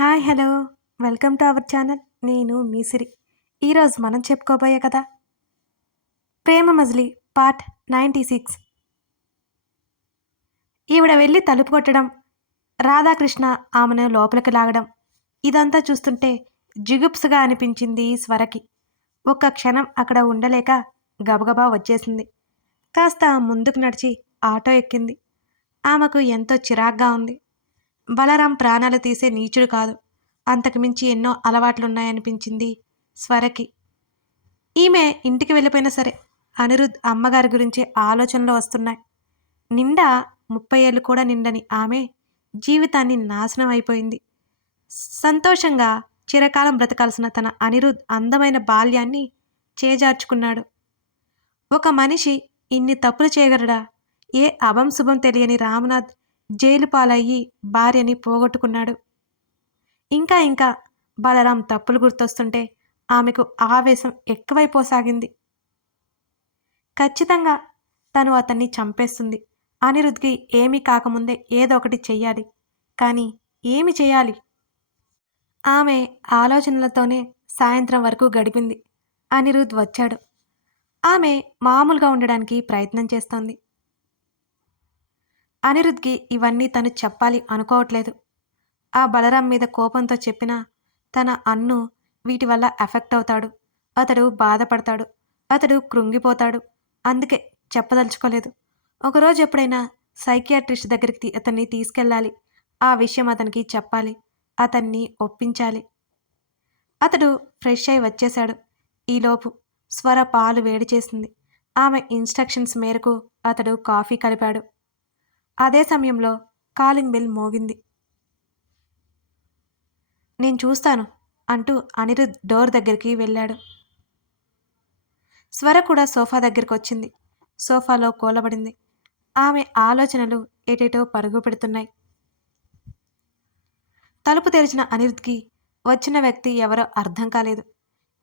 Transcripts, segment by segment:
Hi hello. Welcome to our channel. నేను మీసిరి. ఈరోజు మనం చెప్పుకోబోయే కదా Prema Majili part ninety six. ఈవిడ వెళ్ళి తలుపు కొట్టడం రాధాకృష్ణ ఆమెను లోపలికి లాగడం ఇదంతా చూస్తుంటే జిగుప్సుగా అనిపించింది స్వరకి. ఒక్క క్షణం అక్కడ ఉండలేక గబగబా వచ్చేసింది. కాస్త ముందుకు నడిచి ఆటో ఎక్కింది. ఆమెకు ఎంతో చిరాగ్గా ఉంది. బలరాం ప్రాణాలు తీసే నీచుడు కాదు. అంతకుమించి ఎన్నో అలవాట్లున్నాయనిపించింది స్వరకి. ఈమె ఇంటికి వెళ్ళిపోయినా సరే అనిరుద్ అమ్మగారి గురించి ఆలోచనలు వస్తున్నాయి. నిండా ముప్పై ఏళ్ళు కూడా నిండని ఆమె జీవితాన్ని నాశనం అయిపోయింది. సంతోషంగా చిరకాలం బ్రతకాల్సిన తన అనిరుద్ అందమైన బాల్యాన్ని చేజార్చుకున్నాడు. ఒక మనిషి ఇన్ని తప్పులు చేయగలడా? ఏ అభం శుభం తెలియని రామనాథ్ జైలు పాలయ్యి భార్యని పోగొట్టుకున్నాడు. ఇంకా ఇంకా బలరాం తప్పులు గుర్తొస్తుంటే ఆమెకు ఆవేశం ఎక్కువైపోసాగింది. ఖచ్చితంగా తను అతన్ని చంపేస్తుంది. అనిరుద్ధ్కి ఏమీ కాకముందే ఏదో ఒకటి చెయ్యాలి. కానీ ఏమి చేయాలి ఆమె ఆలోచనలతోనే సాయంత్రం వరకు గడిపింది. అనిరుద్ వచ్చాడు. ఆమె మామూలుగా ఉండడానికి ప్రయత్నం చేస్తోంది. అనిరుద్ధ్కి ఇవన్నీ తను చెప్పాలి అనుకోవట్లేదు. ఆ బలరాం మీద కోపంతో చెప్పినా తన అన్ను వీటి వల్ల ఎఫెక్ట్ అవుతాడు. అతడు బాధపడతాడు. అతడు కృంగిపోతాడు. అందుకే చెప్పదలుచుకోలేదు. ఒకరోజు ఎప్పుడైనా సైకియాట్రిస్ట్ దగ్గరికి అతన్ని తీసుకెళ్ళాలి. ఆ విషయం అతనికి చెప్పాలి. అతన్ని ఒప్పించాలి. అతడు ఫ్రెష్ అయి వచ్చేశాడు. ఈలోపు స్వర పాలు వేడి చేసింది. ఆమె ఇన్స్ట్రక్షన్స్ మేరకు అతడు కాఫీ కలిపాడు. అదే సమయంలో కాలింగ్ బెల్ మోగింది. నేను చూస్తాను అంటూ అనిరుద్ డోర్ దగ్గరికి వెళ్ళాడు. స్వర కూడా సోఫా దగ్గరికి వచ్చింది సోఫాలో కూలబడింది. ఆమె ఆలోచనలు ఏటేటో పరుగు పెడుతున్నాయి. తలుపు తెరిచిన అనిరుద్కి వచ్చిన వ్యక్తి ఎవరో అర్థం కాలేదు.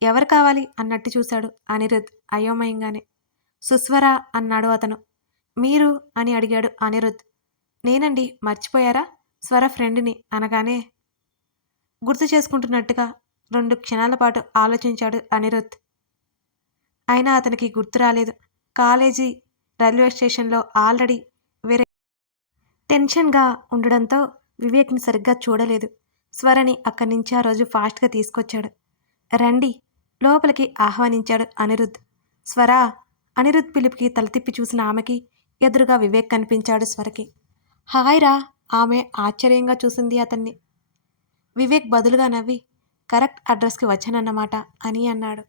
ఎవరు కావాలి? అన్నట్టు చూశాడు అనిరుద్ అయోమయంగానే. సుస్వరా అన్నాడు అతను. మీరు? అని అడిగాడు అనిరుద్. నేనండి మర్చిపోయారా? స్వర ఫ్రెండ్ని అనగానే గుర్తు చేసుకుంటున్నట్టుగా రెండు క్షణాల పాటు ఆలోచించాడు అనిరుద్ అయినా అతనికి గుర్తు రాలేదు. కాలేజీ రైల్వే స్టేషన్లో ఆల్రెడీ వేరే టెన్షన్గా ఉండడంతో వివేక్ని సరిగ్గా చూడలేదు. స్వరని అక్కడి నుంచి ఆ రోజు ఫాస్ట్గా తీసుకొచ్చాడు. రండి లోపలికి ఆహ్వానించాడు అనిరుద్ స్వరా అనిరుద్ పిలుపుకి తలతిప్పి చూసిన ఆమెకి ఎదురుగా వివేక్ కనిపించాడు స్వరకి. హాయ్ రా ఆమె ఆశ్చర్యంగా చూసింది అతన్ని. వివేక్ బదులుగా నవ్వి కరెక్ట్ అడ్రస్కి వచ్చానన్నమాట అని అన్నాడు.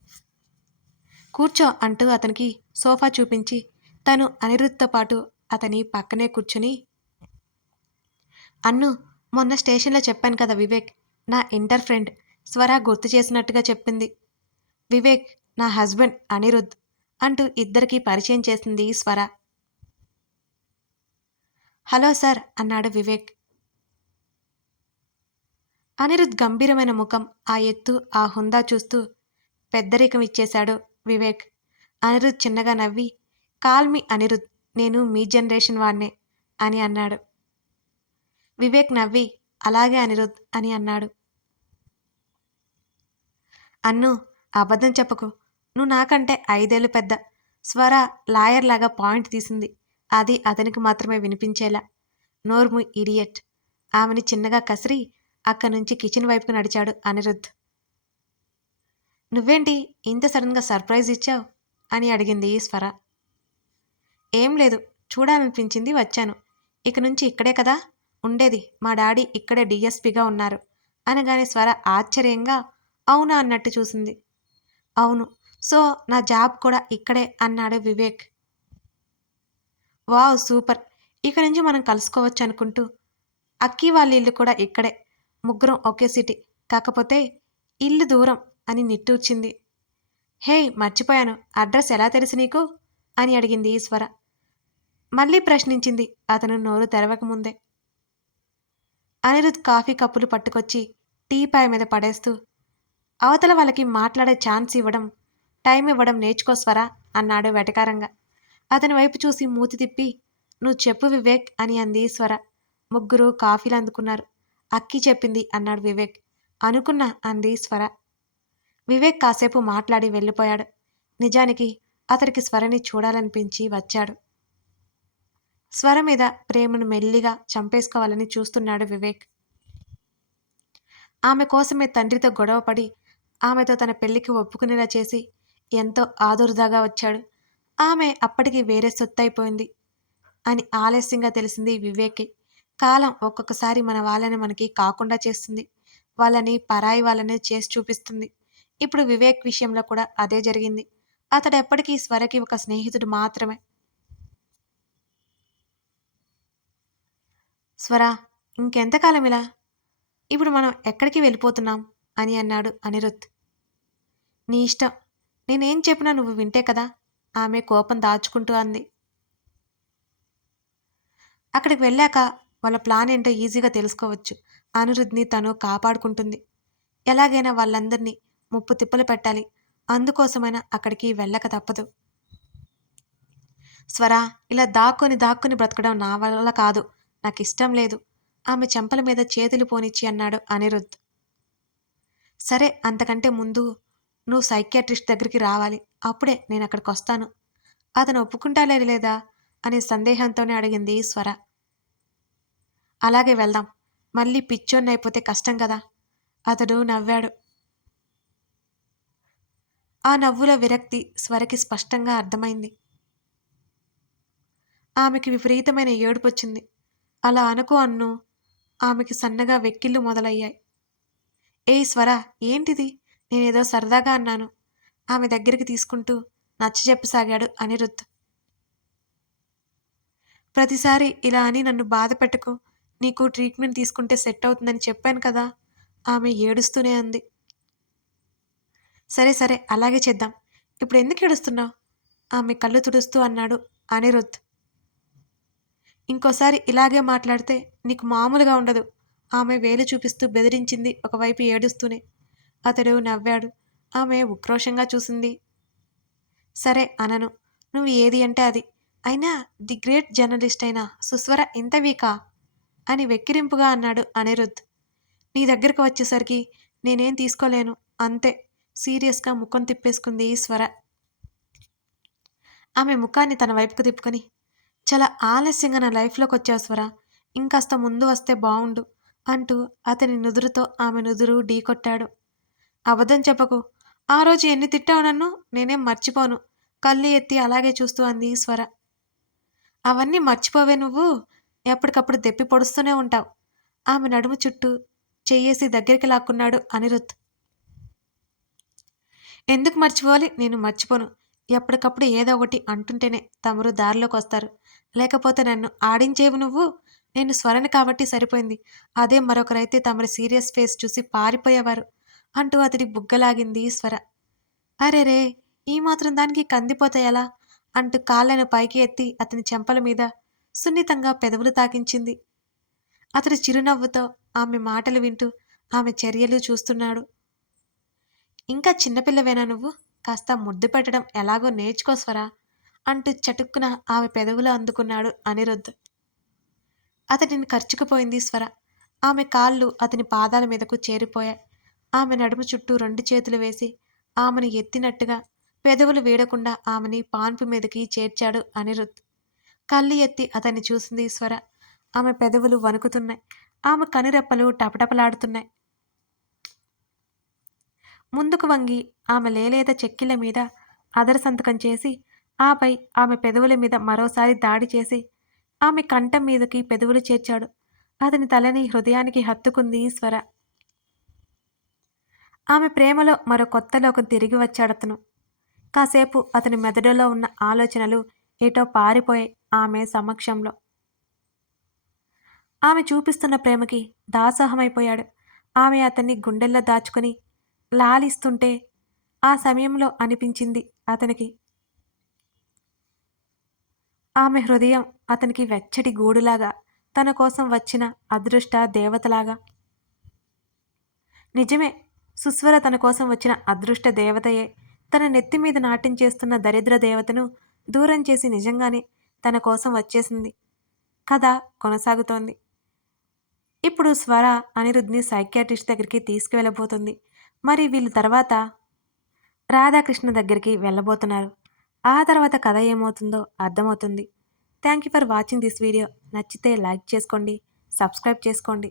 కూర్చో అంటూ అతనికి సోఫా చూపించి తను అనిరుద్ధ్తో పాటు అతని పక్కనే కూర్చుని అన్ను మొన్న స్టేషన్లో చెప్పాను కదా వివేక్ నా ఇంటర్ ఫ్రెండ్ స్వర గుర్తు చేసినట్టుగా చెప్పింది. వివేక్ నా హస్బెండ్ అనిరుద్ధ్ అంటూ ఇద్దరికీ పరిచయం చేసింది స్వర. హలో సార్ అన్నాడు వివేక్. అనిరుద్ గంభీరమైన ముఖం ఆ ఎత్తు ఆ హుందా చూస్తూ పెద్దరికం ఇచ్చేశాడు వివేక్. అనిరుద్ చిన్నగా నవ్వి కాల్ మీ అనిరుద్ నేను మీ జనరేషన్ వాడినే అని అన్నాడు. వివేక్ నవ్వి అలాగే అనిరుద్ అని అన్నాడు. అన్ను అబద్ధం చెప్పకు. నువ్వు నాకంటే ఐదేళ్ళు పెద్ద స్వర లాయర్ లాగా పాయింట్ తీసింది. అది అతనికి మాత్రమే వినిపించేలా. నోర్ము ఇడియట్. ఆమెని చిన్నగా కసిరి అక్కడి నుంచి కిచెన్ వైపుకు నడిచాడు అనిరుద్ నువ్వేంటి ఇంత సడన్గా సర్ప్రైజ్ ఇచ్చావు? అని అడిగింది స్వర. ఏం లేదు చూడాలనిపించింది వచ్చాను. ఇక నుంచి ఇక్కడే కదా? ఉండేది. మా డాడీ ఇక్కడే డిఎస్పిగా ఉన్నారు. అనగానే స్వర ఆశ్చర్యంగా అవునా అన్నట్టు చూసింది. అవును. సో నా జాబ్ కూడా ఇక్కడే అన్నాడు వివేక్. Wow super. ఇక నుంచి మనం కలుసుకోవచ్చు అనుకుంటూ. అక్కి వాళ్ళ ఇల్లు కూడా ఇక్కడే. ముగ్గురం ఒకే సిటీ. కాకపోతే ఇల్లు దూరం అని నిట్టూర్చింది. హే మర్చిపోయాను. అడ్రస్ ఎలా తెలుసు నీకు? అని అడిగింది ఈశ్వర. మళ్ళీ ప్రశ్నించింది అతను నోరు తెరవకముందే అనిరుద్ కాఫీ కప్పులు పట్టుకొచ్చి టీ పాయ మీద పడేస్తూ అవతల వాళ్ళకి మాట్లాడే ఛాన్స్ ఇవ్వడం టైం ఇవ్వడం నేర్చుకోస్వరా అన్నాడు వెటకారంగా. అతని వైపు చూసి మూతి తిప్పి నువ్వు చెప్పు వివేక్ అని అంది స్వర ముగ్గురు కాఫీలు అందుకున్నారు. అక్కి చెప్పింది అన్నాడు వివేక్. అనుకున్నా అంది స్వర వివేక్ కాసేపు మాట్లాడి వెళ్ళిపోయాడు. నిజానికి అతడికి స్వరని చూడాలనిపించి వచ్చాడు. స్వర మీద ప్రేమను మెల్లిగా చంపేసుకోవాలని చూస్తున్నాడు వివేక్. ఆమె కోసమే తండ్రితో గొడవపడి ఆమెతో తన పెళ్ళికి ఒప్పుకునేలా చేసి ఎంతో ఆదుర్దాగా వచ్చాడు. ఆమె అప్పటికి వేరే సొత్తైపోయింది అని ఆలస్యంగా తెలిసింది వివేక్కి. కాలం ఒక్కొక్కసారి మన వాళ్ళని మనకి కాకుండా చేస్తుంది. వాళ్ళని పరాయి వాళ్ళని చేసి చూపిస్తుంది. ఇప్పుడు వివేక్ విషయంలో కూడా అదే జరిగింది. అతడు ఎప్పటికీ స్వరకి ఒక స్నేహితుడు మాత్రమే. స్వర ఇంకెంతకాలం ఇలా? ఇప్పుడు మనం ఎక్కడికి వెళ్ళిపోతున్నాం? అని అన్నాడు అనిరుత్ నీ ఇష్టం. నేనేం చెప్పినా నువ్వు వింటే కదా? ఆమె కోపం దాచుకుంటూ అంది. అక్కడికి వెళ్ళాక వాళ్ళ ప్లాన్ ఏంటో ఈజీగా తెలుసుకోవచ్చు. అనిరుద్ని తను కాపాడుకుంటుంది. ఎలాగైనా వాళ్ళందరినీ ముప్పు తిప్పలు పెట్టాలి. అందుకోసమైనా అక్కడికి వెళ్ళక తప్పదు. స్వరా ఇలా దాక్కుని దాక్కుని బ్రతకడం నా వల్ల కాదు. నాకు ఇష్టం లేదు. ఆమె చెంపల మీద చేతులు పోనిచ్చి అన్నాడు అనిరుద్ సరే అంతకంటే ముందు నువ్వు సైకియాట్రిస్ట్ దగ్గరికి రావాలి. అప్పుడే నేను అక్కడికి వస్తాను. అతను ఒప్పుకుంటాలే లేదా అనే సందేహంతోనే అడిగింది స్వర. అలాగే వెళ్దాం. మళ్ళీ పిచ్చోన్ని అయిపోతే కష్టం కదా? అతడు నవ్వాడు. ఆ నవ్వుల విరక్తి స్వరకి స్పష్టంగా అర్థమైంది. ఆమెకి విపరీతమైన ఏడుపొచ్చింది. అలా అనుకో అన్ను. ఆమెకి సన్నగా వెక్కిళ్ళు మొదలయ్యాయి. ఏ స్వర ఏంటిది? నేనేదో సరదాగా అన్నాను. ఆమె దగ్గరికి తీసుకుంటూ నచ్చ చెప్పసాగాడు అనిరుద్ధ్. ప్రతిసారి ఇలా అని నన్ను బాధ పెట్టకు నీకు ట్రీట్మెంట్ తీసుకుంటే సెట్ అవుతుందని చెప్పాను కదా ఆమె ఏడుస్తూనే అంది. సరే సరే అలాగే చేద్దాం. ఇప్పుడు ఎందుకు ఏడుస్తున్నావు? ఆమె కళ్ళు తుడుస్తూ అన్నాడు అనిరుద్ధ్. ఇంకోసారి ఇలాగే మాట్లాడితే నీకు మామూలుగా ఉండదు. ఆమె వేలు చూపిస్తూ బెదిరించింది ఒకవైపు ఏడుస్తూనే. అతడు నవ్వాడు. ఆమె ఉక్రోషంగా చూసింది. సరే అనను. నువ్వు ఏది అంటే అది. అయినా ది గ్రేట్ జర్నలిస్ట్ అయిన సుస్వర ఇంత వీకా? అని వెక్కిరింపుగా అన్నాడు అనిరుద్ధ్. నీ దగ్గరకు వచ్చేసరికి నేనేం తీసుకోలేను. అంతే. సీరియస్గా ముఖం తిప్పేసుకుంది స్వర. ఆమె ముఖాన్ని తన వైపుకు తిప్పుకొని చాలా ఆలస్యంగా నా లైఫ్లోకి వచ్చావు స్వర. ఇంకాస్త ముందు వస్తే బావుండు అంటూ అతని నుదురుతో ఆమె నుదురు ఢీకొట్టాడు. అబద్ధం చెప్పకు. ఆ రోజు ఎన్ని తిట్టావు నన్ను? నేనేం మర్చిపోను. కళ్ళు ఎత్తి అలాగే చూస్తూ అంది స్వర అవన్నీ మర్చిపోవే నువ్వు? ఎప్పటికప్పుడు దెప్పి పొడుస్తూనే ఉంటావు. ఆమె నడుము చుట్టూ చెయ్యేసి దగ్గరికి లాక్కున్నాడు అనిరుత్ ఎందుకు మర్చిపోవాలి? నేను మర్చిపోను. ఎప్పటికప్పుడు ఏదో ఒకటి అంటుంటేనే తమరు దారిలోకి వస్తారు. లేకపోతే నన్ను ఆడించేవు నువ్వు? నేను స్వరని కాబట్టి సరిపోయింది. అదే మరొకరైతే తమరి సీరియస్ ఫేస్ చూసి పారిపోయేవారు. అంటూ అతడి బుగ్గలాగింది స్వర అరెరే ఈ మాత్రం దానికి కందిపోతాయలా అంటూ కాళ్ళను పైకి ఎత్తి అతని చెంపల మీద సున్నితంగా పెదవులు తాకించింది. అతడు చిరునవ్వుతో ఆమె మాటలు వింటూ ఆమె చర్యలు చూస్తున్నాడు. ఇంకా చిన్నపిల్లవేనా నువ్వు? కాస్త ముద్దు పెట్టడం ఎలాగో నేర్చుకోస్వరా అంటూ చటుక్కున ఆమె పెదవులు అందుకున్నాడు అనిరుద్ధ్. అతడిని ఖర్చుకుపోయింది స్వర ఆమె కాళ్ళు అతని పాదాల మీదకు చేరిపోయాయి. ఆమె నడుము చుట్టూ రెండు చేతులు వేసి ఆమెను ఎత్తినట్టుగా పెదవులు వీడకుండా ఆమెని పాన్పు మీదకి చేర్చాడు అనిరుత్ కళ్ళు ఎత్తి అతన్ని చూసింది స్వర ఆమె పెదవులు వణుకుతున్నాయి. ఆమె కనురెప్పలు టపటపలాడుతున్నాయి. ముందుకు వంగి ఆమె లేలేద చెక్కిల మీద అదర సంతకం చేసి ఆపై ఆమె పెదవుల మీద మరోసారి దాడి చేసి ఆమె కంఠం మీదకి పెదవులు చేర్చాడు. అతని తలని హృదయానికి హత్తుకుంది స్వర ఆమె ప్రేమలో మరో కొత్త లోకం తిరిగి వచ్చాడతను. కాసేపు అతని మెదడులో ఉన్న ఆలోచనలు ఏటో పారిపోయాయి ఆమె సమక్షంలో. ఆమె చూపిస్తున్న ప్రేమకి దాసోహమైపోయాడు. ఆమె అతన్ని గుండెల్లో దాచుకుని లాలిస్తుంటే ఆ సమయంలో అనిపించింది అతనికి. ఆమె హృదయం అతనికి వెచ్చటి గూడులాగా తన కోసం వచ్చిన అదృష్ట దేవతలాగా. నిజమే సుస్వర తన కోసం వచ్చిన అదృష్ట దేవతయే. తన నెత్తి మీద నాట్యం చేస్తున్న దరిద్ర దేవతను దూరం చేసి నిజంగానే తన కోసం వచ్చేసింది. కథ కొనసాగుతోంది. ఇప్పుడు స్వర అనిరుద్ని సైకియాట్రిస్ట్ దగ్గరికి తీసుకువెళ్ళబోతుంది. మరి వీళ్ళు తర్వాత రాధాకృష్ణ దగ్గరికి వెళ్ళబోతున్నారు. ఆ తర్వాత కథ ఏమవుతుందో అర్థమవుతుంది. Thank you for watching this video. నచ్చితే లైక్ చేసుకోండి సబ్స్క్రైబ్ చేసుకోండి.